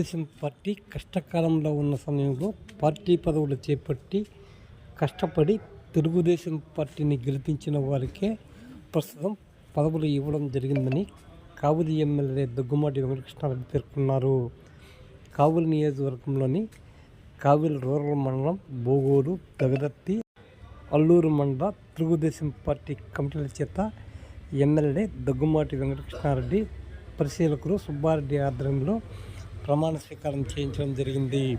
Telugu Desam party కష్టకాలంలో ఉన్న సమయంలో పార్టీ పదవులు చేపట్టి కష్టపడి తెలుగుదేశం పార్టీని గెలిపించిన వారికే ప్రస్తుతం పదవులు ఇవ్వడం జరిగిందని కావులి ఎమ్మెల్యే దగ్గుమాటి వెంకటకృష్ణారెడ్డి పేర్కొన్నారు. కావులి నియోజకవర్గంలోని కావిలి రూరల్ మండలం బోగోలు దగదత్తి అల్లూరు మండల తెలుగుదేశం పార్టీ కమిటీల చేత ఎమ్మెల్యే దగ్గుమాటి వెంకటకృష్ణారెడ్డి పరిశీలకులు సుబ్బారెడ్డి ఆధ్వర్యంలో ప్రమాణ స్వీకారం చేయించడం జరిగింది.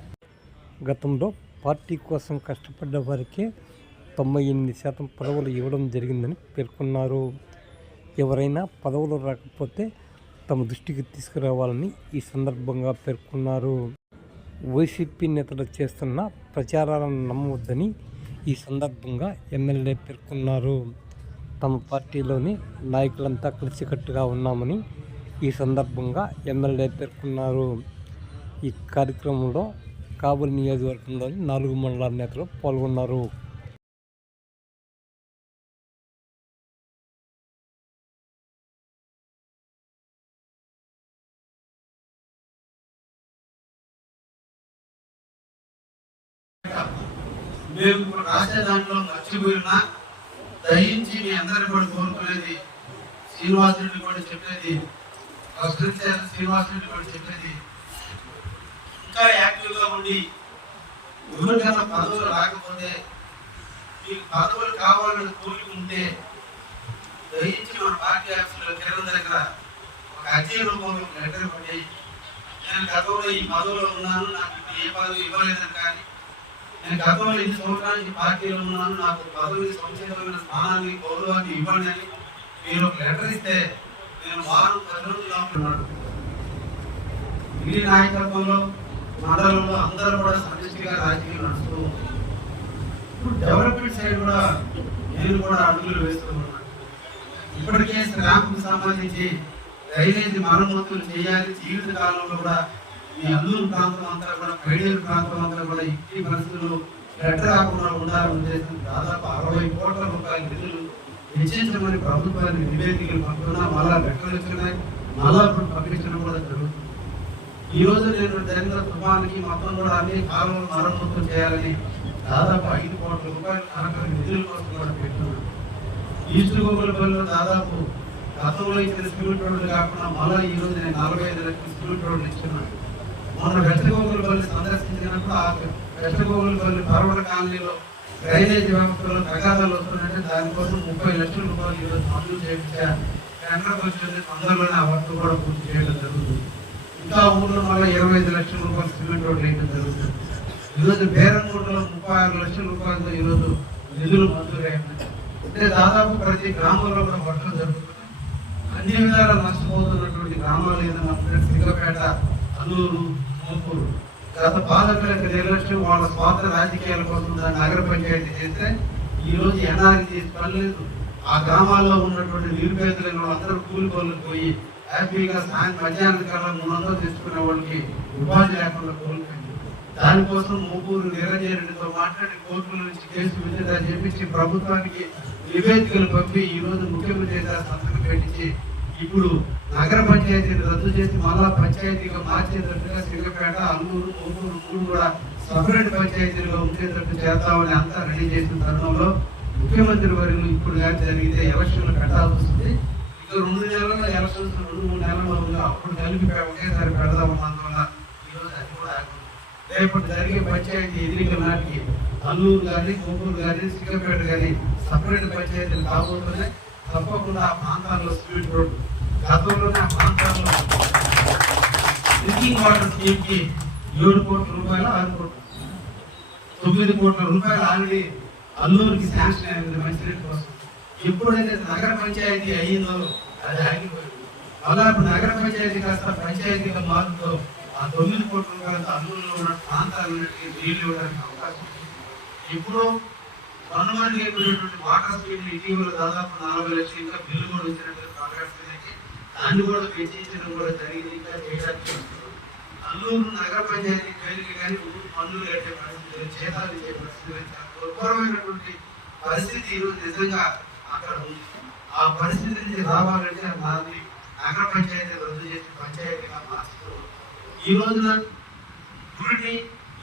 గతంలో పార్టీ కోసం కష్టపడ్డ వారికే తొంభై ఎనిమిది శాతం పదవులు ఇవ్వడం జరిగిందని పేర్కొన్నారు. ఎవరైనా పదవులు రాకపోతే తమ దృష్టికి తీసుకురావాలని ఈ సందర్భంగా పేర్కొన్నారు. వైసీపీ నేతలు చేస్తున్న ప్రచారాలను నమ్మవద్దని ఈ సందర్భంగా ఎమ్మెల్యే పేర్కొన్నారు. తమ పార్టీలోని నాయకులంతా కలిసికట్టుగా ఉన్నామని ఈ సందర్భంగా ఎమ్మెల్యే పేర్కొన్నారు. ఈ కార్యక్రమంలో కాబూల్ నియోజకవర్గంలోని నాలుగు మండలాల నేతలు పాల్గొన్నారు. మేము ఇప్పుడు రాసే మర్చిపోయినా దయించి మీ అందరిని కూడా కోరుకునేది శ్రీనివాసరెడ్డి కూడా చెప్పేది ప్రశ్నించారు శ్రీనివాసరెడ్డి కూడా చెప్పేది ఇంకా యాక్టివ్గా ఉండి ఎవరికైనా పదవులు రాకపోతే మీకు పదవులు కావాలని కోరుకుంటే దయించి మన పార్టీ ఆఫీసులో కిరణ్ దగ్గర ఒక అర్జీ రూపంలో లెటర్ పడి నేను గతంలో ఈ పదవిలో ఉన్నాను నాకు ఇప్పుడు ఏ పదవి ఇవ్వలేదని కానీ నేను గతంలో ఎన్ని సంవత్సరానికి పార్టీలో ఉన్నాను నాకు పదవి సంక్షేమమైన స్థానాన్ని గౌరవాన్ని ఇవ్వండి అని మీరు ఒక లెటర్ ఇస్తే నేను వారం పది రోజులు ఉంటున్నాను నాయకత్వంలో మండలంలో అందరూ కూడా సమిష్టిగా రాజకీయాలు నడుస్తూ ఇప్పుడు డెవలప్మెంట్ సైడ్ కూడా నేను కూడా అడుగులు వేస్తున్నాను ఇప్పటికే శ్రాంపుకు సంబంధించి డ్రైనేజ్ మరమ్మతులు చేయాలి. జీవిత కాలంలో కూడా మీ అల్లూరు ప్రాంతం అంతా కూడా పైడేరు ప్రాంతం అంతా కూడా ఇంటి పరిస్థితులు ఎట్ట రాకుండా ఉండాలని ఉద్దేశం దాదాపు అరవై కోట్ల రూపాయల నిధులు హెచ్చించమని ప్రభుత్వానికి నివేదికలు పంపుతున్నా మళ్ళా లెక్కలు వచ్చినాయి. మళ్ళా ఇప్పుడు పంపించడం కూడా జరుగుతుంది. ఈ రోజు నేను జరిగిన తుఫానికి మొత్తం కూడా అన్ని కాలువలు మరమ్మతులు చేయాలని దాదాపు ఐదు కోట్ల రూపాయలు కనక నిధుల కోసం కూడా పెట్టున్నాను ఈస్ట్ గోగులపల్లిలో దాదాపు గతంలో ఇచ్చిన స్పీడ్ రోడ్లు కాకుండా మళ్ళీ ఈ రోజు నేను నలభై ఐదు లక్షల స్పీడ్ రోడ్లు ఇస్తున్నాను మొన్న వెస్ట్ గోగులపల్లి సందర్శించినప్పుడు ఆ వెస్ట్ గోగులపల్లి పర్వత కాలనీలో డ్రైనేజ్ వ్యవస్థలో ప్రకాశాలు వస్తున్నాయంటే దానికోసం ముప్పై లక్షల రూపాయలు ఈ రోజు మంజూరు చేయించా టెండర్ వచ్చింది తొందరలోనే ఆ వర్క్ కూడా పూర్తి చేయడం జరుగుతుంది. ఇంకా ఊళ్ళో మళ్ళీ ఇరవై ఐదు లక్షల రూపాయలు సిమెంట్ రోడ్లు వేయడం జరుగుతుంది. ఈరోజు బేరంగూడలో ముప్పై ఆరు లక్షల రూపాయలతో ఈరోజు నిధులు మంజూరైంది అంటే దాదాపు ప్రతి గ్రామంలో కూడా వర్షం జరుగుతుంది అన్ని విధాలా నష్టపోతున్నటువంటి గ్రామాలు ఏదైనా సింగపేట అనూరు అల్లూరు మోపూరు. గత పాలకులకు నిర్లక్ష్యం వాళ్ళ స్వార్థ రాజకీయాల కోసం దాన్ని నగర పంచాయతీ చేస్తే ఈ రోజు ఎన్ఆర్కి చేసి ఆ గ్రామాల్లో ఉన్నటువంటి నిరుపేదలైన వాళ్ళందరూ కూలి పోయి హ్యాపీగా సాయం మధ్యాహ్నం కాలం మూడు వందలు తెచ్చుకునే వాళ్ళకి ఉపాధి లేకుండా కోల్పోయింది. దానికోసం ముగ్గురు నిరంజన్ రెడ్డితో మాట్లాడి కోర్టుల నుంచి కేసు విత్డ్రా చేపించి ప్రభుత్వానికి నివేదికలు పంపి ఈ రోజు ముఖ్యమంత్రి గారు సంతకం పెట్టించి ఇప్పుడు నగర పంచాయతీని రద్దు చేసి మళ్ళా పంచాయతీగా మార్చేటట్టుగా సింగపేట అల్లూరు మూపూరు మూడు కూడా సపరేట్ పంచాయతీలుగా ఉండేటట్టు చేద్దామని అంతా రెడీ చేసిన తరుణంలో ముఖ్యమంత్రి వర్యులు ఇప్పుడు కానీ జరిగితే ఎలక్షన్లు పెట్టాల్సి వస్తుంది ఇక రెండు నెలల్లో ఎలక్షన్స్ రెండు మూడు నెలల్లో ఉంది అప్పుడు కలిపి ఒకేసారి పెడదాము అందువల్ల అది కూడా రేపటి జరిగే పంచాయతీ ఎన్నికల నాటికి అల్లూరు కానీ గుంటూరు కానీ సిగ్గపేట కానీ సపరేట్ పంచాయతీలు కాబోతున్నాయి తప్పకుండా ఆ ప్రాంతాల్లో స్పీడ్ రోడ్డు గతంలోనే ఆ ప్రాంతాల్లో డ్రింకింగ్ వాటర్ స్కీమ్కి ఏడు కోట్ల రూపాయలు ఆరు కోట్లు. తొమ్మిది కోట్ల రూపాయలు ఆల్రెడీ అల్లూరికి శాంక్షన్ అయింది మంచినీటి కోసం ఎప్పుడైతే నగర పంచాయతీ అయ్యిందో అది ఆగిపోయింది. అలా నగర పంచాయతీ కాస్త పంచాయతీగా మారుతూ ఆ తొమ్మిది కోట్ల రూపాయలతో అల్లూరులో ఉన్న ప్రాంతాలన్నిటికీ నీళ్ళు ఇవ్వడానికి అవకాశం ఉంది. ఇప్పుడు గవర్నమెంట్ అయిపోయినటువంటి వాటర్ స్పీడ్ ఇటీవల దాదాపు నలభై లక్షలు ఇంకా బిల్లు కూడా వచ్చినట్టు కాంట్రాక్ట్ దాన్ని కూడా పెంచడం కూడా జరిగింది ఇంకా చేయడానికి అల్లూరు నగర పంచాయతీ పేరుకి కానీ పన్నులు కట్టే పరిస్థితి చేతాలు ఇచ్చే పరిస్థితి లేదు. దుర్భరమైనటువంటి పరిస్థితి ఈరోజు నిజంగా అక్కడ ఉంది ఆ పరిస్థితి నుంచి రావాలంటే మాది నగర పంచాయతీ రద్దు చేసి పంచాయతీగా మార్చుతూ ఈ రోజున గుడిని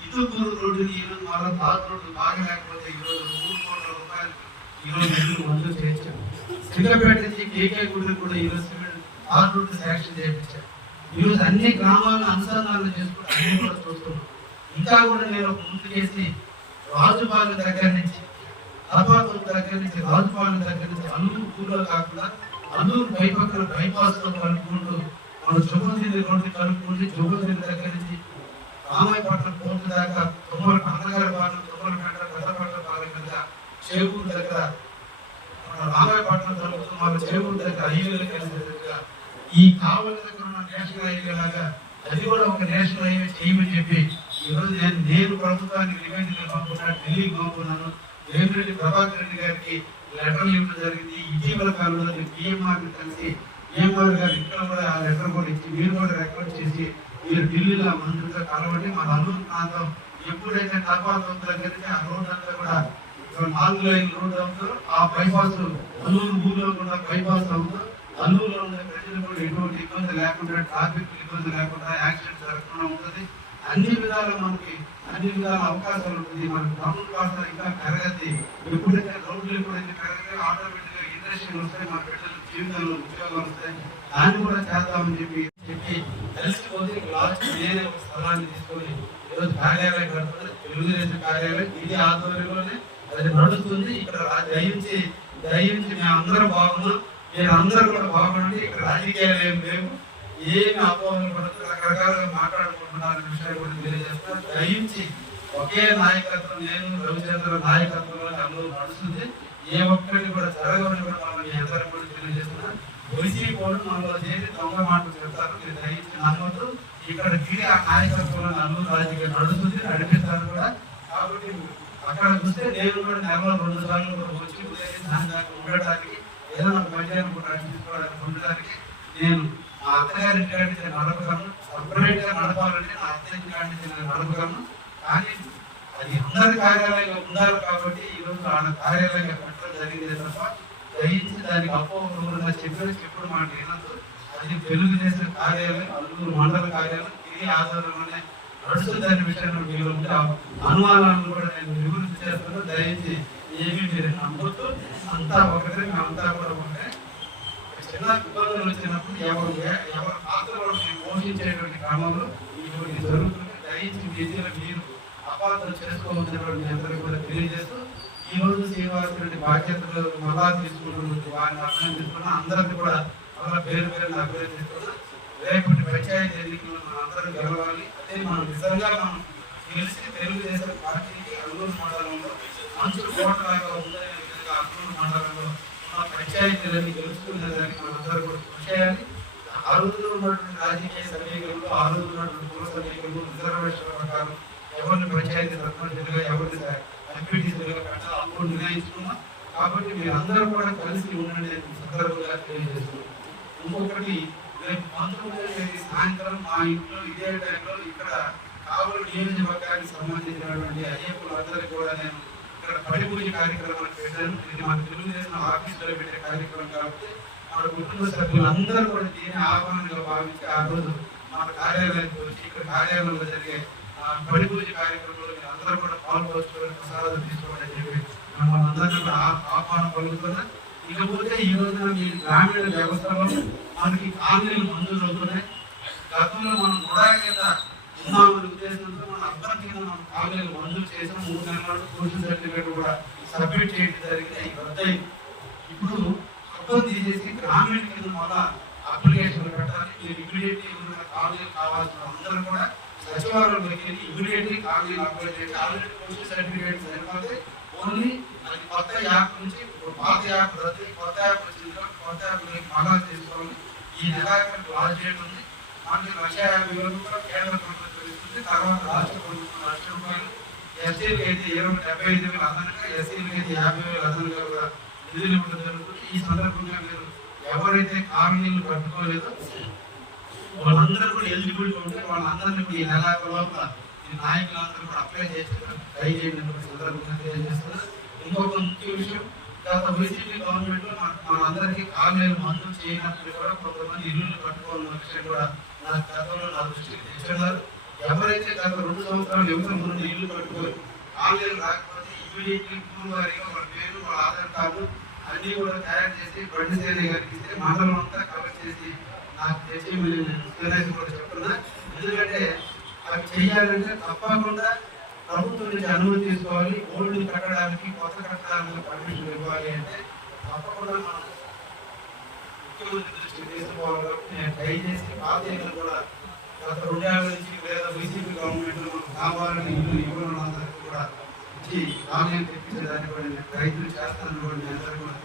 ఇతుకూరు రోడ్డుని ఈ రోజు మళ్ళీ పాత రోడ్డు బాగా లేకపోతే ఈ రోజు మూడు కోట్ల రూపాయలు ఈ రోజు నిధులు మంజూరు చేయించాం సిద్ధపేట నుంచి కేకే గుడిని కూడా ఈ రోజు సిమెంట్ ఆరు రోడ్డు శాంక్షన్ చేయించాం ఈ రోజు అన్ని గ్రామాలను అనుసంధానం చేసుకుంటూ అన్ని కూడా చూస్తున్నాం. ఇంకా కూడా నేను ఒక ముందుకేసి రాజుపాలెం దగ్గర నుంచి అపార్ట్మెంట్ దగ్గర నుంచి రాజుపాలెం దగ్గర నుంచి అన్ని ఊళ్ళో కాకుండా అందరూ పైపక్కన బైపాస్లో కలుపుకుంటూ వాళ్ళు చుబ్బతిరి రోడ్డు కలుపుకుంటూ చుబ్బతిరి దగ్గర నుంచి రామాయపట్నం పోర్టు దాకా తుమ్మల అన్నగారి పాలన తుమ్మలపేట పెద్దపట్ల పాలన మీద చేకూరు దగ్గర మన రామాయపట్నం జరుగుతున్న మన చేకూరు దగ్గర హైవేలు కలిసి ఈ కావల దగ్గర ఉన్న నేషనల్ హైవే లాగా అది కూడా ఒక నేషనల్ హైవే చేయమని చెప్పి ఈరోజు నేను నేను ప్రభుత్వానికి నివేదికలు పంపుతున్నాను ఢిల్లీకి పంపుకున్నాను వేమిరెడ్డి ప్రభాకర్ రెడ్డి గారికి లెటర్లు ఇవ్వడం జరిగింది. ఇటీవల కాలంలో నేను పిఎంఆర్ కలిసి పిఎంఆర్ గారు ఇక్కడ కూడా ఆ లెటర్ కూడా ఇచ్చి మీరు కూడా రికార్డ్ చేసి మీరు ఢిల్లీలో ఆ కలవండి మన అల్లూరు ప్రాంతం ఎప్పుడైతే టపాల్ దగ్గరికి ఆ రోడ్ అంతా కూడా నాలుగు లైన్ రోడ్ అవుతూ ఆ బైపాస్ అల్లూరు ఊళ్ళో కూడా బైపాస్ అవుతూ అల్లూరులో ఉన్న ప్రజలు కూడా ఎటువంటి ఇబ్బంది లేకుండా ట్రాఫిక్ ఇబ్బంది లేకుండా యాక్సిడెంట్ జరగకుండా ఉంటుంది. అన్ని విధాలు మనకి అన్ని విధాల అవకాశాలు ఉంటుంది. మన టౌన్ కాస్త ఇంకా పెరగద్ది ఎప్పుడైతే రోడ్లు ఎప్పుడైతే ఇంకా పెరగదు ఆటోమేటిక్గా ఇండస్ట్రీలు వస్తాయి మన బిడ్డల జీవితంలో ఉద్యోగాలు వస్తాయి. దాన్ని కూడా చేద్దామని చెప్పి చెప్పి కలిసిపోతే లాస్ట్ నేనే ఒక స్థలాన్ని తీసుకొని ఈరోజు కార్యాలయం కడుతుంది తెలుగుదేశం కార్యాలయం ఇది ఆధ్వర్యంలోనే అది నడుస్తుంది. ఇక్కడ దయించి దయించి మేము అందరం బాగున్నాం. మీరు అందరూ కూడా బాగుండి ఇక్కడ రాజకీయాలు ఏం లేవు. ఏమి అపోహలు పడుతూ రకరకాలుగా మాట్లాడుకుంటున్నారు విషయాలు కూడా తెలియజేస్తున్నారు దయించి ఒకే నాయకత్వం నేను రవిచంద్ర నాయకత్వంలో అందరూ నడుస్తుంది ఏ ఒక్కరిని కూడా జరగవని కూడా మనం మీ కూడా తెలియజేస్తున్నారు ఒడిసి కూడా మనలో చేసి దొంగ మాటలు చెప్తారు మీరు దయించి నమ్మదు ఇక్కడ తిరిగి ఆ నాయకత్వంలో నన్ను రాజకీయ నడుస్తుంది నడిపిస్తారు కూడా. కాబట్టి అక్కడ చూస్తే నేను కూడా నెలలో రెండు సార్లు కూడా వచ్చి ఉదయం దాని దాకా ఉండడానికి ఏదైనా మధ్యాహ్నం కూడా తీసుకోవడానికి ఉండడానికి నేను మా అత్తగారి ఇంటి కాడి నేను నడపగలను సపరేట్గా నడపాలంటే నా అత్త ఇంటి కాడి నేను నడపగలను కానీ అది అందరి కార్యాలయంలో ఉండాలి కాబట్టి ఈ ఆయన ఆడ కార్యాలయంగా పెట్టడం జరిగింది తప్ప దయించి దానికి అపోహంగా చెప్పిన చెప్పుడు మాట వినద్దు. అది తెలుగుదేశం కార్యాలయం అల్లూరు మండల కార్యాలయం ఇది ఆధారంలోనే నడుస్తుందనే దాని మీరు ఉంటే అనుమానాలను కూడా నేను నివృత్తి చేస్తాను. దయించి ఏమీ మీరు నమ్మొద్దు. అంతా ఒకటే మేమంతా కూడా ఒకటే. చిన్న ఇబ్బందులు వచ్చినప్పుడు ఎవరు ఎవరు పాత్ర కూడా పోషించేటువంటి క్రమంలో ఇటువంటి జరుగుతుంది దయించి మీ మీరు అపార్థం చేసుకోవచ్చినటువంటి మీ అందరికీ కూడా తెలియజేస్తూ ఈ రోజు శ్రీనివాస బాధ్యతలు మళ్ళా తీసుకుంటున్నటువంటి వారిని అభినందిస్తున్నా. అందరికీ కూడా మళ్ళా పేరు పేరు అభినందిస్తున్నా. రేపటి పంచాయతీ ఎన్నికల్లో మనం అందరం గెలవాలి. అదే మనం నిజంగా మనం తెలిసి తెలుగుదేశం పార్టీకి అల్లూరు మండలంలో మంచి కోటలాగా ఉందనే విధంగా అల్లూరు మండలంలో ఉన్న పంచాయతీలన్నీ గెలుచుకునే దానికి మనందరూ కూడా కృషి చేయాలి ఆ రోజుల్లో ఉన్నటువంటి రాజకీయ సమీకరణలు ఆ రోజు ఉన్నటువంటి కుల సమీకరణలు రిజర్వేషన్ ప్రకారం ఎవరిని పంచాయతీ సర్పంచులుగా ఎవరిని ఎంపీటీసీలుగా పెట్టాలి అప్పుడు నిర్ణయించుకున్నాం. కాబట్టి మీరందరూ కూడా కలిసి ఉండండి అని సందర్భంగా తెలియజేస్తున్నాం. ఇంకొకటి రేపు పంతొమ్మిదో తేదీ సాయంత్రం మా ఇంట్లో ఇదే టైంలో ఇక్కడ కావలి నియోజకవర్గానికి సంబంధించినటువంటి అయ్యప్పలందరికీ కూడా నేను ఇక్కడ పడి పూజ కార్యక్రమాన్ని ఇది మన తెలుగుదేశం ఆఫీసులో పెట్టే కార్యక్రమం కాబట్టి మన కుటుంబ సభ్యులందరూ కూడా దీన్ని ఆహ్వానంగా భావించి ఆ రోజు మన కార్యాలయానికి వచ్చి ఇక్కడ కార్యాలయంలో జరిగే ఆ పడి పూజ కార్యక్రమంలో మీరు అందరూ కూడా పాల్గొచ్చుకోవడం ప్రసాదాలు తీసుకోవడం అని చెప్పి మనం అందరినీ కూడా ఆహ్వానం పలుకుతున్నా ఇకపోతే ఈ రోజున మీ గ్రామీణ వ్యవస్థలో మనకి కాలనీలు మంజూరు అవుతున్నాయి. గతంలో మనం కూడా కింద ఉన్నామని ఉద్దేశంతో మన అభ్యర్థి కింద మనం కాలనీలు మంజూరు చేసాం మూడు నెలలు కోర్సు సబ్మిట్ చేయడం జరిగింది. అవి ఇప్పుడు అప్పులు తీసేసి గ్రామీణ కింద మళ్ళా అప్లికేషన్ పెట్టాలి. మీరు ఇమీడియట్లీ ఏమైనా కాలేజీలు కావాల్సిన అందరూ కూడా సచివాలయంలోకి వెళ్ళి ఇమీడియట్లీ కాలేజీలు అప్లై చేసి ఆల్రెడీ పోస్ట్ సర్టిఫికేట్ సరిపోతే ఓన్లీ అది కొత్త యాప్ నుంచి ఇప్పుడు పాత యాప్ రద్దు కొత్త యాప్ వచ్చింది కాబట్టి కొత్త యాప్ మళ్ళా తీసుకోవాలి ఈ నెలాఖరు లాస్ట్ డేట్ ఉంది. మనకి లక్ష యాభై వేల రూపాయలు కేంద్ర ప్రభుత్వం తెలుస్తుంది తర్వాత రాష్ట్ర ప్రభుత్వం ఎస్సీలకి అయితే ఇరవై డెబ్బై ఐదు వేల అదనంగా ఎస్సీలకి అయితే యాభై వేలు అదనంగా కూడా నిధులు ఇవ్వడం జరుగుతుంది. ఈ సందర్భంగా మీరు ఎవరైతే కాలనీలు కట్టుకోలేదో వాళ్ళందరూ కూడా ఎలిజిబిలిటీ ఉంటే వాళ్ళందరినీ కూడా ఈ నెలాఖరులో ఈ నాయకులందరూ కూడా అప్లై చేస్తున్నారు ట్రై చేయండి సందర్భంగా తెలియజేస్తున్నారు ఇంకొక ముఖ్య విషయం గత వైసీపీ గవర్నమెంట్లో మన మన వాళ్ళందరికీ కాలేలు మంజూరు చేయనప్పుడు కూడా కొంతమంది ఇల్లు కట్టుకోవాలన్న విషయం కూడా నా గతంలో నా దృష్టికి తెచ్చున్నారు గత రెండు సంవత్సరాలు ఎవరు ముందు ఇల్లు కట్టుకోలేదు. ఆన్లైన్ రాకపోతే ఇమీడియట్లీ పూర్వ వారిగా వాళ్ళ పేరు వాళ్ళ ఆధార్ కార్డు అన్ని కూడా తయారు చేసి బండి సేన గారికి ఇస్తే మండలం అంతా కవర్ చేసి నాకు తెచ్చి నేను కూడా చెప్తున్నా. ఎందుకంటే అవి చేయాలంటే తప్పకుండా ప్రభుత్వం నుంచి అనుమతి తీసుకోవాలి. ఓల్డ్ కట్టడానికి కొత్త కట్టడానికి పర్మిషన్ ఇవ్వాలి అంటే తప్పకుండా మనం ముఖ్యమంత్రి దృష్టికి తీసుకోవాలి కాబట్టి నేను దయచేసి పాత కూడా గత రెండేళ్ళ నుంచి లేదా వైసీపీ గవర్నమెంట్ మనకు కావాలని ఇల్లు ఇవ్వడం అందరికీ కూడా ఇచ్చి ఆలయం తెప్పించేదానికి కూడా రైతులు ప్రయత్నం చేస్తానని కూడా నేను అందరికీ కూడా